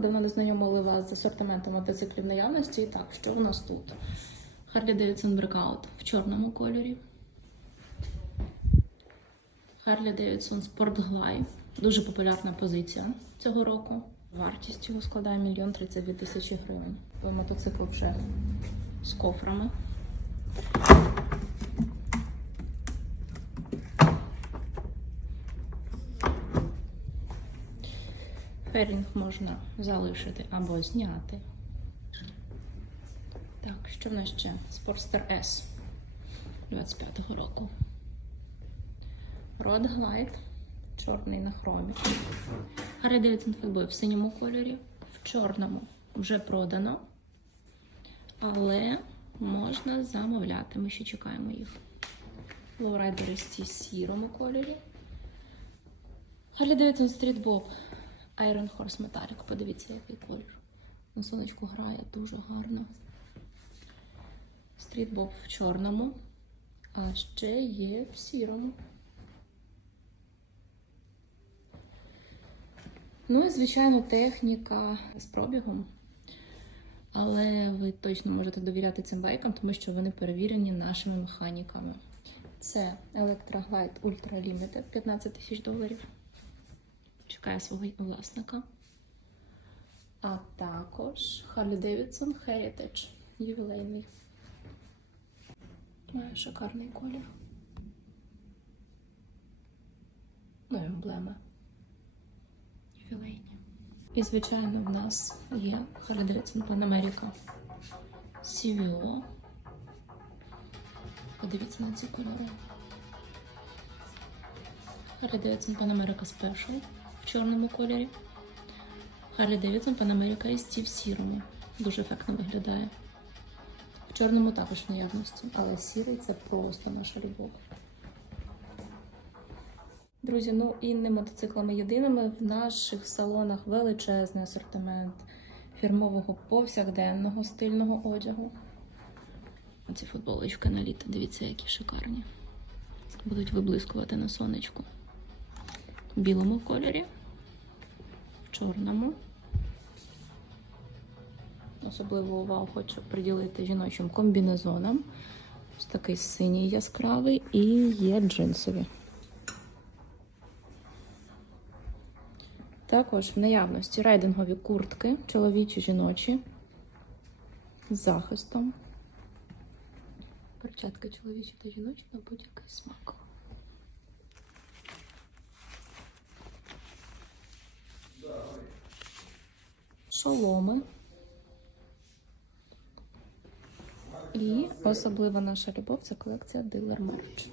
Давно не знайомили вас з асортиментом мотоциклів наявності. І так, що у нас тут? Harley Davidson Breakout в чорному кольорі. Harley Davidson Sport Glide. Дуже популярна позиція цього року. Вартість його складає 1 32 тисячі гривень. Мотоцикл вже з кофрами. Ферінг можна залишити або зняти. Так, що в нас ще? Sportster S 25-го року. Road Glide, чорний на хромі. Harley Davidson Fatboy в синьому кольорі, в чорному вже продано. Але можна замовляти. Ми ще чекаємо їх. Лоурайдери в сірому кольорі. Harley Davidson Street Iron Horse Metallic. Подивіться, який колір. На сонечку грає дуже гарно. Bob в чорному, а ще є в сірому. Ну і, звичайно, техніка з пробігом. Але ви точно можете довіряти цим байкам, тому що вони перевірені нашими механіками. Це Electroglide Ultra Limited 15 тисяч доларів. Чекає свого власника. А також Harley Davidson Heritage ювілейний. Має шикарний колір. Ну і емблема. Ювілейні. І, звичайно, в нас є Davidson Pan America CVO. Подивіться на ці кольори. Davidson Pan America Special в чорному кольорі. Harley Davidson Pan America ST в сірому. Дуже ефектно виглядає. В чорному також в наявності, але сірий це просто наша любов. Друзі, ну і не мотоциклами єдиними. В наших салонах величезний асортимент фірмового повсякденного стильного одягу. Оці футболочки на літо, дивіться, які шикарні. Будуть виблискувати на сонечку. В білому кольорі, в чорному. Особливу увагу хочу приділити жіночим комбінезонам. Ось такий синій яскравий і є джинсові. Також в наявності рейдингові куртки, чоловічі, жіночі, з захистом. Перчатки чоловічі та жіночі на будь-який смак. Шоломи. І особлива наша любов це колекція Dealer Merch.